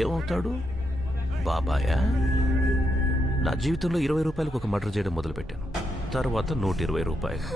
ఏమవుతాడు? బాబాయా? నా జీవితంలో 20 రూపాయలకు ఒక మర్డర్ చేయడం మొదలుపెట్టాను. తర్వాత 120 రూపాయలు,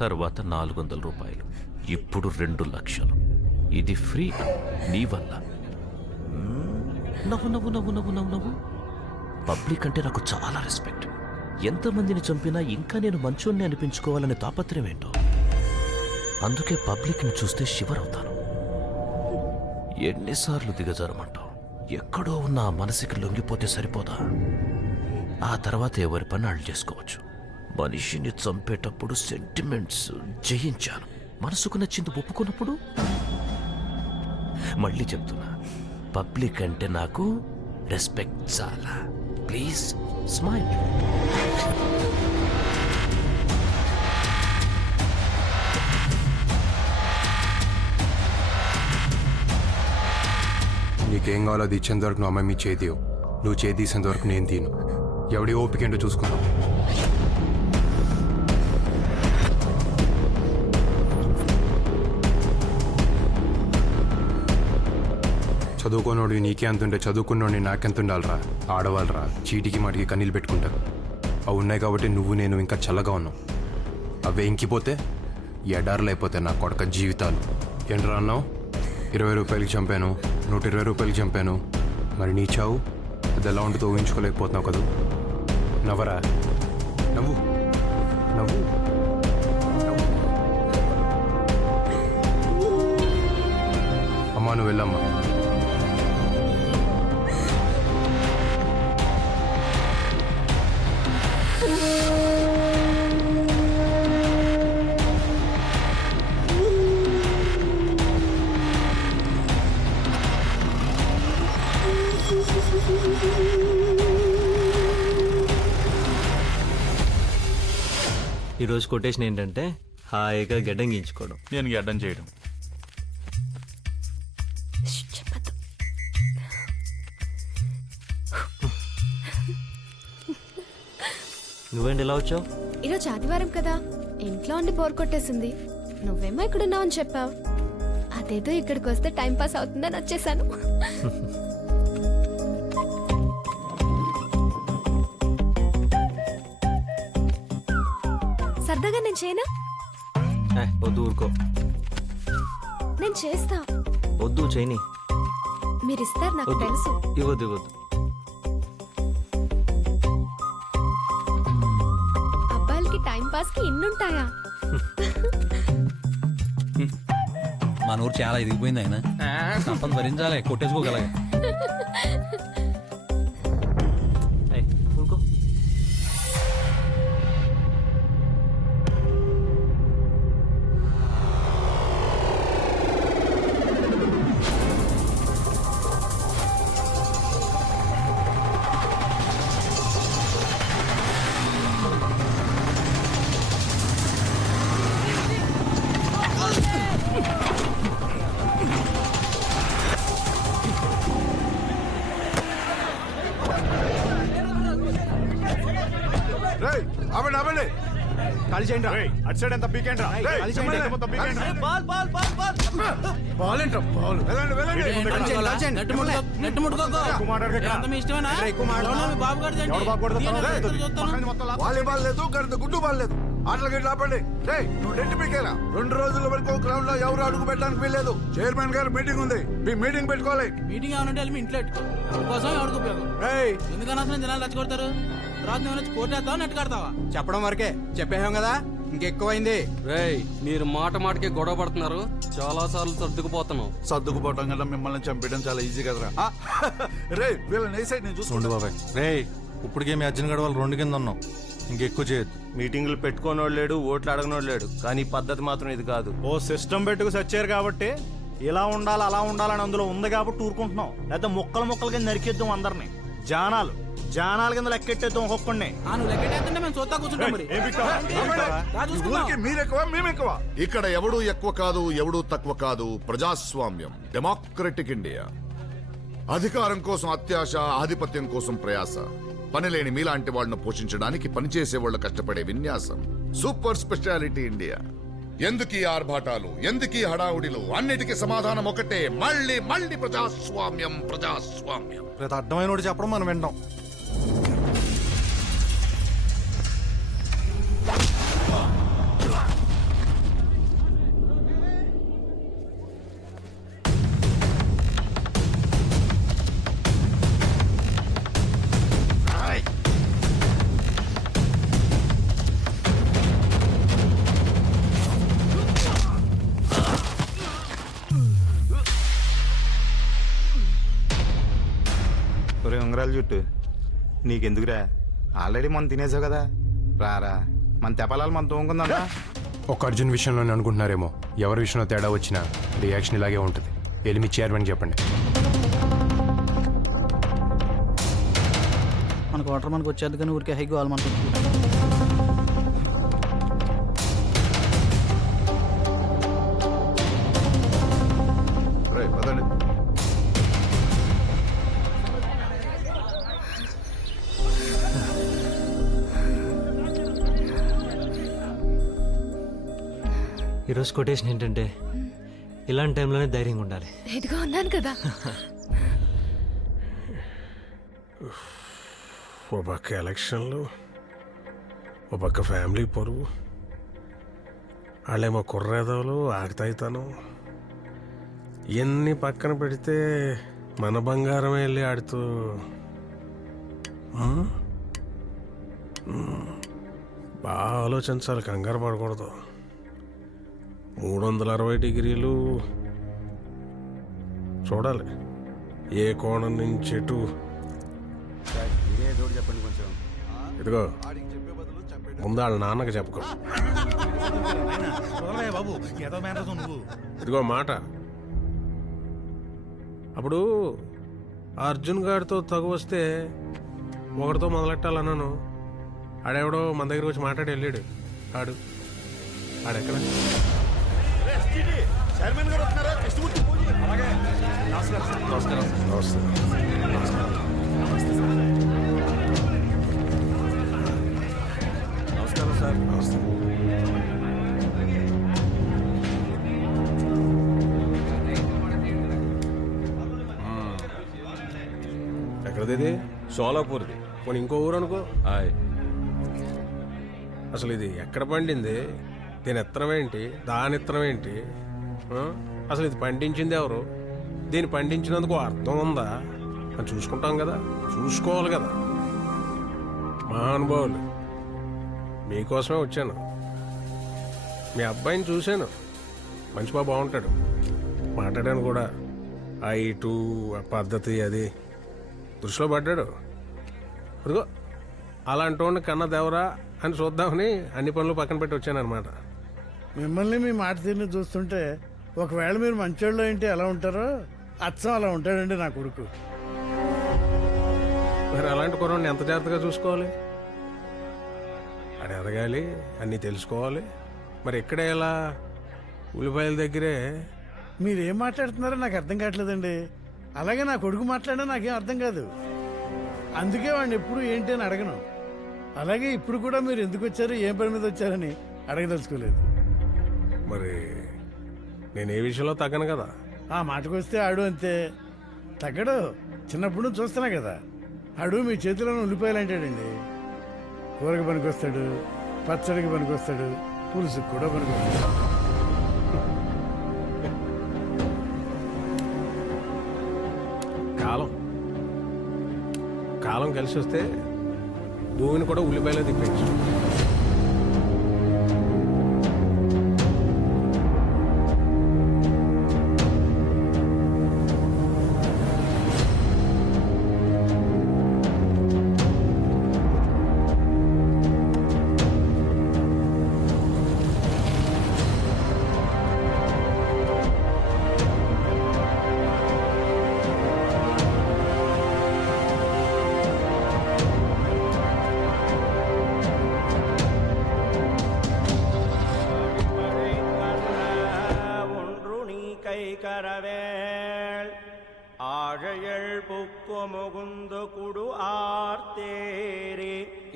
తర్వాత 400 రూపాయలు, ఇప్పుడు 2 లక్షలు. ఇది ఫ్రీ నీ వల్ల. నవ్వు నవ్వు నవ్వు నవ్వు నవ్వు నవ్వు. పబ్లిక్ అంటే నాకు చాలా రెస్పెక్ట్. ఎంతమందిని చంపినా ఇంకా నేను మంచోన్ని అనిపించుకోవాలనే తాపత్రయం ఏంటో. అందుకే పబ్లిక్ని చూస్తే షివర్ అవుతాను. ఎన్నిసార్లు దిగజారమంటావు? ఎక్కడో ఉన్న ఆ మనసుకి లొంగిపోతే సరిపోదా? ఆ తర్వాత ఎవరి పని వాళ్ళు చేసుకోవచ్చు. మనిషిని చంపేటప్పుడు సెంటిమెంట్స్ జయించాను. మనసుకు నచ్చింది ఒప్పుకున్నప్పుడు మళ్ళీ చెప్తున్నా, పబ్లిక్ అంటే నాకు రెస్పెక్ట్ చాలా. Please smile. నీకేం కావాలో అది ఇచ్చేంత వరకు నువ్వు అమ్మాయి మీ చేతివు. నువ్వు చేతీసేంత వరకు నేను తీను. ఎవడి ఓపిక ఏంటో చూసుకున్నావు. చదువుకోనోడు నీకే అంతుంటే చదువుకున్నోడిని నాకెంత ఉండాలరా? ఆడవాళ్ళరా చీటికి మాటికి కన్నీళ్ళు పెట్టుకుంటారు. అవి ఉన్నాయి కాబట్టి నువ్వు నేను ఇంకా చల్లగా ఉన్నావు. అవే ఇంకిపోతే ఎడారులు అయిపోతాయి నా కొడక జీవితాలు. ఏంట్రా అన్నావు? 20 రూపాయలకి చంపాను, 120 రూపాయలకి చంపాను. మరి నీ చావు అది ఎలా ఉంటుందో ఊహించుకోలేకపోతున్నావు కదా. నవ్వరా, నవ్వు నవ్వు. అమ్మా నువ్వు వెళ్ళమ్మా. ఈరోజు కొటేషన్ ఏంటంటే హాయిగా గడ్డం గీయించుకోవడం. నేను గడ్డం చేయడం. నువ్వేంటి ఇలా వచ్చావు? ఈరోజు ఆదివారం కదా, ఇంట్లో ఉండి బోర్ కొట్టేసింది. నువ్వేమో ఇక్కడ ఉన్నావని చెప్పావు. అదేదో ఇక్కడికి వస్తే టైం పాస్ అవుతుందని వచ్చేసాను. సరదాగా నేను చేయనా? వద్దు, ఊరుకో. నేను చేస్తా. వద్దు, చేయని. మీరు ఇస్తారు నాకు వద్దు. తెలుసు. ఇవ్వద్దు ఇవ్వద్దు. అబ్బాయిలకి టైం పాస్ కి ఇన్నుంటాయా? మన ఊరు చాలా ఎదిగిపోయింది. ఆయన తప్పని భరించాలి, కొట్టేసుకోగలగా. ఊరుకో. వాలీబాల్ లేదు, గుడ్డు బాల్ లేదు. ఆటలు గట్టి ఆపండి. నువ్వు డెంట్ పీకేలా. 2 రోజుల వరకు గ్రౌండ్ లో ఎవరు అడుగు పెట్టడానికి వీల్లేదు. చైర్మన్ గారు మీటింగ్ ఉంది, మీ మీటింగ్ పెట్టుకోవాలి. మీటింగ్ ఏమనంటే వెళ్ళి మీ ఇంట్లో కోసం ఎవరికి ఉపయోగం? ఎందుకన్నా జనాలు రెచ్చగొడతారు? తర్వాత నువ్వు కోటేస్తావా నెట్ కడతావా? చెప్పడం వరకే చెప్పేసాం కదా, ఇంకెక్కువైంది. రేయ్, మీరు మాట మాటకి గొడవ పడుతున్నారు. చాలా సార్లు సర్దుకుపోతున్నావు. సర్దుకుపోవటం కన్నా మిమ్మల్ని చంపేయడం చాలా ఈజీ కదరా. రే వీళ్ళని వేసాయి, నేను చూసుకోండి బాబాయ్. రే ఇప్పటికే మీ అర్జున్ గడవాలి 2 కింద ఉన్నాం. ఇంకెక్కువ చేయొద్దు. మీటింగ్లు పెట్టుకోనోడు లేడు, ఓట్లు అడగనోడు లేడు. కానీ పద్ధతి మాత్రం ఇది కాదు. ఓ సిస్టమ్ పెట్టుకు సచ్చారు కాబట్టి ఇలా ఉండాలి అలా ఉండాలని అందులో ఉంది కాబట్టి ఊరుకుంటున్నాం. లేదా ముక్కలు ముక్కలు కింద నరికేద్దాం అందరినీ. జానాల కింద లెక్కెట్టేద్దాం ఒక్కొక్కడిని. మీరెక్కువ మేమెక్కువ. ఇక్కడ ఎవడూ ఎక్కువ కాదు, ఎవడూ తక్కువ కాదు. ప్రజాస్వామ్యం, డెమోక్రటిక్ ఇండియా. అధికారం కోసం అత్యాశ, ఆధిపత్యం కోసం ప్రయాస. పనిలేని మీలాంటి వాళ్ళను పోషించడానికి పనిచేసే వాళ్ళు కష్టపడే విన్యాసం. Super speciality India. ఎందుకీ ఆర్భాటాలు, ఎందుకీ హడావుడిలు? అన్నిటికీ సమాధానం ఒకటే, మళ్ళీ మళ్ళీ ప్రజాస్వామ్యం, ప్రజాస్వామ్యం. ప్రతి అడ్డమైన చెప్పడం మనం వింటాం. ఒరే ఉంగరాలు చుట్టూ నీకెందుకురా? ఆల్రెడీ మనం తినేసావు కదా, రారా మన తెపాలాలు మనం తోముకుందా. ఒక అర్జున్ విషయంలోనే అనుకుంటున్నారేమో, ఎవరి విషయంలో తేడా వచ్చినా రియాక్షన్ ఇలాగే ఉంటుంది. వెళ్ళి మీ చైర్మన్ చెప్పండి. మనకు వాటర్ మనకు వచ్చేది కానీ ఊరికే హైక్ కావాలి మనకు. ఈరోజు కొటేషన్ ఏంటంటే, ఇలాంటి టైంలోనే ధైర్యంగా ఉండాలి. ఇదిగో ఉన్నాను కదా. ఓ పక్క ఎలక్షన్లు, ఓ పక్క ఫ్యామిలీ పొరుగు, వాళ్ళేమో కుర్రేదవులు, ఆకతాయితనం, ఇవన్నీ పక్కన పెడితే మన బంగారం వెళ్ళి ఆడుతూ బాగా ఆలోచించాలి, కంగారు పడకూడదు. 360 డిగ్రీలు చూడాలి, ఏ కోణం నుంచి ఎటు. చెప్పండి కొంచెం. ఇదిగో ముందు వాళ్ళ నాన్నకి చెప్పుకో. బాబు ఏదో మేనతో నువ్వు. ఇదిగో మాట, అప్పుడు అర్జున్ గారితో తగు వస్తే ఒకరితో మొదలెట్టాలన్నాను. ఆడెవడో మన దగ్గర వచ్చి మాట్లాడి వెళ్ళాడు. ఆడెక్కడ? నమస్కారం సార్. నమస్తే. ఎక్కడది? సోలాపూర్ది. పోనీ ఇంకో ఊరు అనుకో. హాయ్. అసలు ఇది ఎక్కడ పండింది? దీని ఇత్తనం ఏంటి? దాని ఇత్తనం ఏంటి? అసలు ఇది పండించింది ఎవరు? దీన్ని పండించినందుకు అర్థం ఉందా అని చూసుకుంటాం కదా, చూసుకోవాలి కదా. మహానుభావులు, మీకోసమే వచ్చాను. మీ అబ్బాయిని చూశాను, మంచి బాబు, బాగుంటాడు, మాట్లాడాను కూడా. ఆ ఇటు ఆ పద్ధతి అది దృష్టిలో పడ్డాడు. అదిగో అలాంటి వాడిని కన్న దేవరా అని చూద్దామని అన్ని పనులు పక్కన పెట్టి వచ్చానమాట. మిమ్మల్ని మీ మాట తీరుని చూస్తుంటే ఒకవేళ మీరు మంచోళ్ళు ఏంటి ఎలా ఉంటారో అచ్చం అలా ఉంటాడండి నా కొడుకు. మరి అలాంటి కుర్రాడిని ఎంత జాగ్రత్తగా చూసుకోవాలి? అది ఎదగాలి, అన్నీ తెలుసుకోవాలి. మరి ఇక్కడే ఎలా? ఉల్లిపాయల దగ్గరే. మీరేం మాట్లాడుతున్నారో నాకు అర్థం కావట్లేదండి. అలాగే నా కొడుకు మాట్లాడినా నాకేం అర్థం కాదు. అందుకే వాడిని ఎప్పుడు ఏంటి అని అడగను. అలాగే ఇప్పుడు కూడా మీరు ఎందుకు వచ్చారు, ఏం పని మీద వచ్చారని అడగదలుచుకోలేదు. మరి నేను ఏ విషయంలో తగ్గను కదా. ఆ మాటకు వస్తే ఆడు అంతే తగ్గడు. చిన్నప్పుడు నుంచి చూస్తున్నా కదా, ఆడు మీ చేతిలోనే ఉల్లిపాయలు అంటాడండి. కూరకి పనికొస్తాడు, పచ్చడికి పనికొస్తాడు, పులుసుకి కూడా పనికొస్తాడు. కాలం కలిసి వస్తే భూమిని కూడా ఉల్లిపాయలో తిప్పేయచ్చు.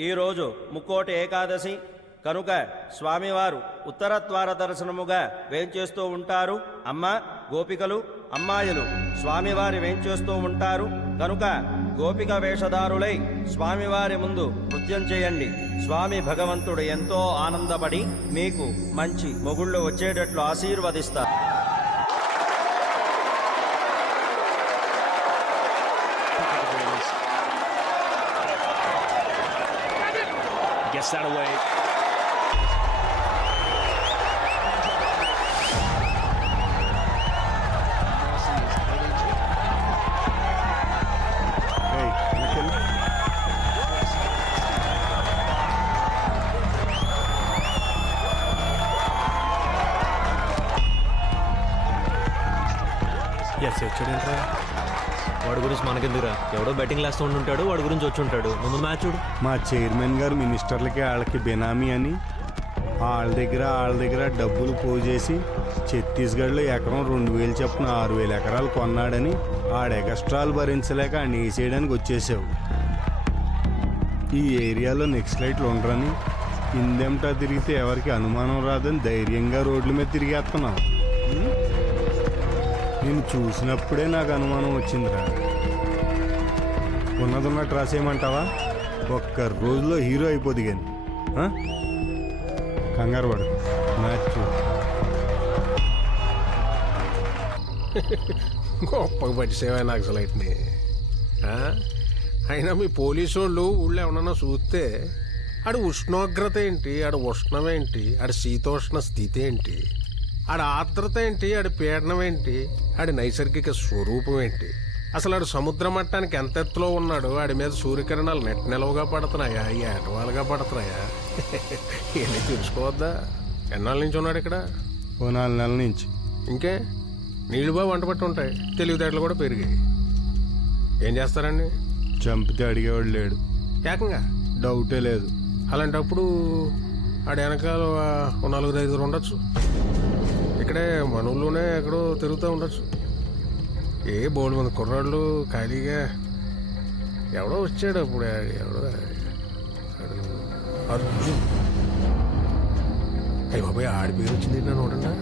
ఈరోజు ముక్కోటి ఏకాదశి, కనుక స్వామివారు ఉత్తర ద్వార దర్శనముగా వేంచేస్తూ ఉంటారు. అమ్మ గోపికలు అమ్మాయిలు స్వామివారి వేంచేస్తూ ఉంటారు. కనుక గోపిక వేషధారులై స్వామివారి ముందు నృత్యం చేయండి. స్వామి భగవంతుడు ఎంతో ఆనందపడి మీకు మంచి మొగుళ్ళు వచ్చేటట్లు ఆశీర్వదిస్తారు. Gets that away. ఎస్ వచ్చాడేంట్రా? వాడి గురించి మనకెందుకురా? ఎవడో బెట్టింగ్ లాస్తూ ఉంటుంటాడు, వాడి గురించి వచ్చి ఉంటాడు. ముందు మ్యాచ్ చూడు. మా చైర్మన్ గారు మినిస్టర్లకి వాళ్ళకి బెనామీ అని వాళ్ళ దగ్గర డబ్బులు పోజేసి ఛత్తీస్గఢ్లో ఎకరం 2000 చొప్పున 6000 ఎకరాలు కొన్నాడని ఆడ ఎగస్ట్రాలు భరించలేక ఆడిని వేసేయడానికి వచ్చేసావు. ఈ ఏరియాలో నెక్స్ట్ లైట్లు ఉండరని ఇందెంటా తిరిగితే ఎవరికి అనుమానం రాదని ధైర్యంగా రోడ్ల మీద తిరిగేస్తున్నావు. నేను చూసినప్పుడే నాకు అనుమానం వచ్చిందిరా. ఉన్నదన్నట్టు రాసేయమంటావా? ఒక్క రోజులో హీరో అయిపోద్ది కానీ కంగారు పడు. మ్యాచ్ గొప్పగా పట్టిసేవా నాకు లైట్ని. అయినా మీ పోలీసు వాళ్ళు ఊళ్ళో ఏమన్నా చూస్తే ఆడ ఉష్ణోగ్రత ఏంటి, ఆడ ఉష్ణం ఏంటి, ఆడ శీతోష్ణ స్థితి ఏంటి, ఆడ ఆర్ద్రత ఏంటి, ఆడ పీడనం ఏంటి, ఆడి నైసర్గిక స్వరూపం ఏంటి, అసలు ఆడు సముద్ర మట్టానికి ఎంత ఎత్తులో ఉన్నాడు, ఆడి మీద సూర్యకిరణాలు నిలువుగా పడుతున్నాయా, ఏటవాలుగా పడుతున్నాయా, ఇవన్నీ తెలుసుకోవద్దా? ఎన్నాళ్ళ నుంచి ఉన్నాడు ఇక్కడ? ఓ 4 నెలల నుంచి. ఇంకే నీళ్ళు బాగా వంట పట్టి ఉంటాయి, తెలివితేటలు కూడా పెరిగాయి. ఏం చేస్తారండి? చంపితే అడిగేవాడు లేడు. ఏకంగా డౌటే లేదు. అలాంటప్పుడు ఆడ వెనకాల 4-5 ఉండొచ్చు. ఇక్కడే మన ఊళ్ళోనే ఎక్కడో తిరుగుతూ ఉండొచ్చు. ఏ బోల్డ్ మంది కుర్రాళ్ళు ఖాళీగా. ఎవడో వచ్చాడు అప్పుడు, ఎవడో అర్జున్. అయ్యి బాబాయ్ ఆడి పేరు వచ్చింది నన్ను చూడండి.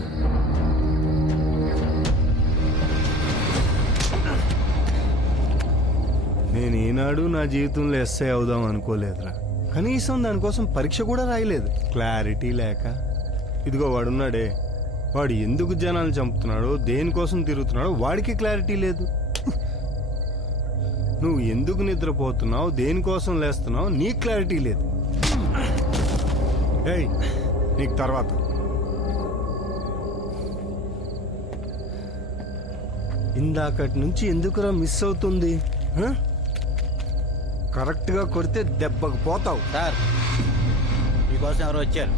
నేను ఈనాడు నా జీవితంలో ఎస్ఐ అవుదాం అనుకోలేదురా. కనీసం దానికోసం పరీక్ష కూడా రాయలేదు. క్లారిటీ లేక ఇదిగో వాడున్నాడే, వాడు ఎందుకు జనాలు చంపుతున్నాడో దేనికోసం తిరుగుతున్నాడో వాడికి క్లారిటీ లేదు. నువ్వు ఎందుకు నిద్రపోతున్నావు, దేనికోసం లేస్తున్నావు నీకు క్లారిటీ లేదు. ఏయ్ నీకు తర్వాత. ఇందాకటి నుంచి ఎందుకురా మిస్ అవుతుంది? కరెక్ట్గా కొడితే దెబ్బకు పోతావు. సార్ మీకోసం ఎవరు వచ్చారు?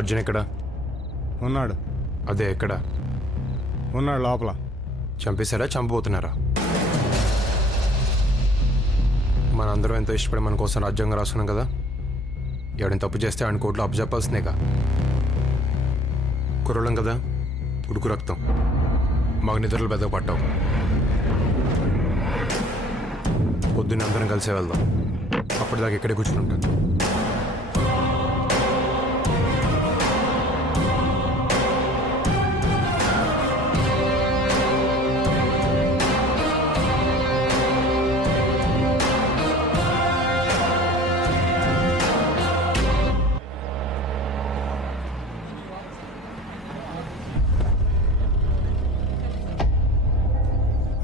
అర్జున్ ఎక్కడ ఉన్నాడు? అదే ఎక్కడ ఉన్నాడు? లోపల. చంపేశారా, చంపబోతున్నారా? మనందరం ఎంతో ఇష్టపడి మన కోసం రాజ్యాంగం రాసుకున్నాం కదా. ఎవడైనా తప్పు చేస్తే ఆయన కోర్టులో అప్పు చెప్పాల్సిందేగా. కుర్రలం కదా, ఉడుకు రక్తం, మాకు నిద్రలు పెద్ద పట్టావు. పొద్దున్న అందరం కలిసే వెళ్దాం. అప్పటిదాకా ఇక్కడే కూర్చుని ఉంటాను.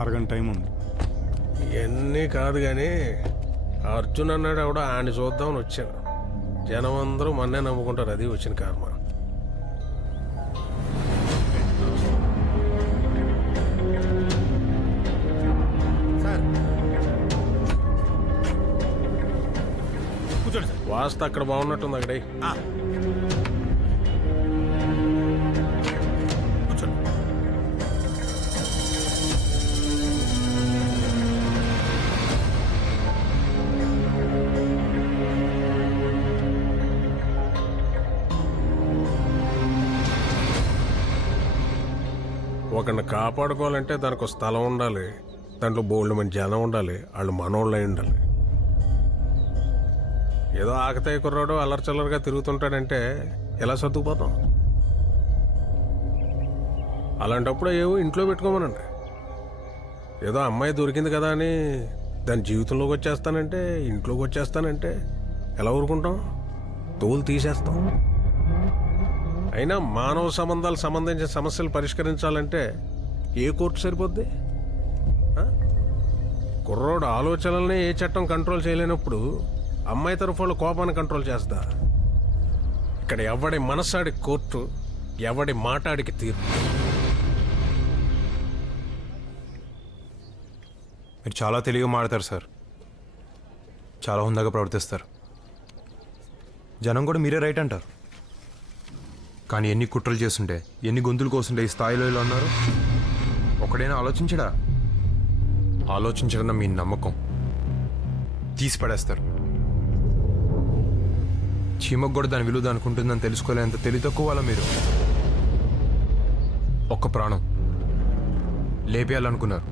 అరగంట టైం ఉంది. ఇవన్నీ కాదు కానీ అర్జున్ అన్నాడు ఎవడో ఆయన చూద్దామని వచ్చాను. జనం అందరూ మన్నే నమ్ముకుంటారు, అది వచ్చిన కర్మ. వాస్తు అక్కడ బాగున్నట్టుంది. అక్కడే ఒకరిని కాపాడుకోవాలంటే దానికి ఒక స్థలం ఉండాలి, దాంట్లో బోల్డ్ మంది జనం ఉండాలి, వాళ్ళు మనోళ్ళై ఉండాలి. ఏదో ఆకతాయి కుర్రాడు అల్లరిచల్లరిగా తిరుగుతుంటాడంటే ఎలా సర్దుకుపోతాం? అలాంటప్పుడు ఏవో ఇంట్లో పెట్టుకోమనండి. ఏదో అమ్మాయి దొరికింది కదా అని దాని జీవితంలోకి వచ్చేస్తానంటే, ఇంట్లోకి వచ్చేస్తానంటే ఎలా ఊరుకుంటాం? తోలు తీసేస్తాం. అయినా మానవ సంబంధాలు సంబంధించిన సమస్యలు పరిష్కరించాలంటే ఏ కోర్టు సరిపోద్ది? ఆ? కుర్రోడు ఆలోచనల్ని ఏ చట్టం కంట్రోల్ చేయలేనప్పుడు అమ్మాయి తరఫు వాళ్ళ కోపాన్ని కంట్రోల్ చేస్తా. ఇక్కడ ఎవడి మనసాడి కోర్టు, ఎవడి మాటాడికి తీర్పు. మీరు చాలా తెలివిగా మాడతారు సార్, చాలా హుందాగా ప్రవర్తిస్తారు. జనం కూడా మీరే రైట్ అంటారు. కానీ ఎన్ని కుట్రలు చేస్తుంటే, ఎన్ని గొంతులు కోస్తుంటే ఈ స్థాయిలో ఇలా ఉన్నారు. ఒకడైనా ఆలోచించడా? ఆలోచించడం మీ నమ్మకం తీసి పడేస్తారు. చీమకు కూడా దాని విలువ అనుకుంటుందని తెలుసుకోలేంత తెలివి తక్కువ వాళ్ళ మీరు. ఒక్క ప్రాణం లేపేయాలనుకున్నారు.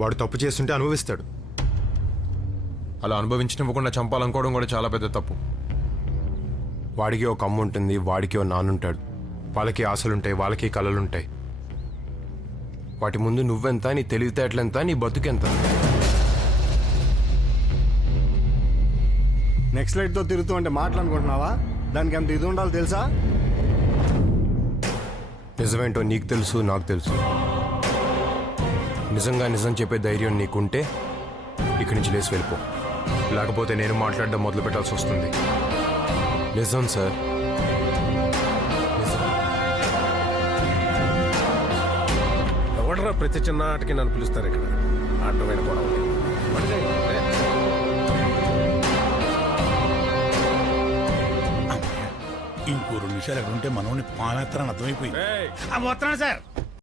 వాడు తప్పు చేస్తుంటే అనుభవిస్తాడు. అలా అనుభవించనివ్వకుండా చంపాలనుకోవడం కూడా చాలా పెద్ద తప్పు. వాడికి ఒక అమ్మ ఉంటుంది, వాడికి ఒక నాన్నుంటాడు. వాళ్ళకి ఆశలుంటాయి, వాళ్ళకి కళలుంటాయి. వాటి ముందు నువ్వెంత, నీ తెలివితేటలెంత, నీ బతుకెంత? నెక్స్ట్ లైట్తో తిరుగుతూ అంటే మాట్లాడుకుంటున్నావా? దానికి ఎంత ఇది ఉండాలో తెలుసా? నిజమేంటో నీకు తెలుసు, నాకు తెలుసు. నిజంగా నిజం చెప్పే ధైర్యం నీకుంటే ఇక్కడి నుంచి లేచి వెళ్ళిపో. లేకపోతే నేను మాట్లాడడం మొదలు పెట్టాల్సి వస్తుంది. నిజం సార్, నిజం. ఎవడరా ప్రతి చిన్న ఆటకి నన్ను పిలుస్తారు ఇక్కడ? అడ్డమైన గొడవ. ఇంకో 2 నిమిషాలు ఎక్కడ ఉంటే మనోని పానేస్తారని అర్థమైపోయింది. ఏయ్! వస్తున్నాను సార్.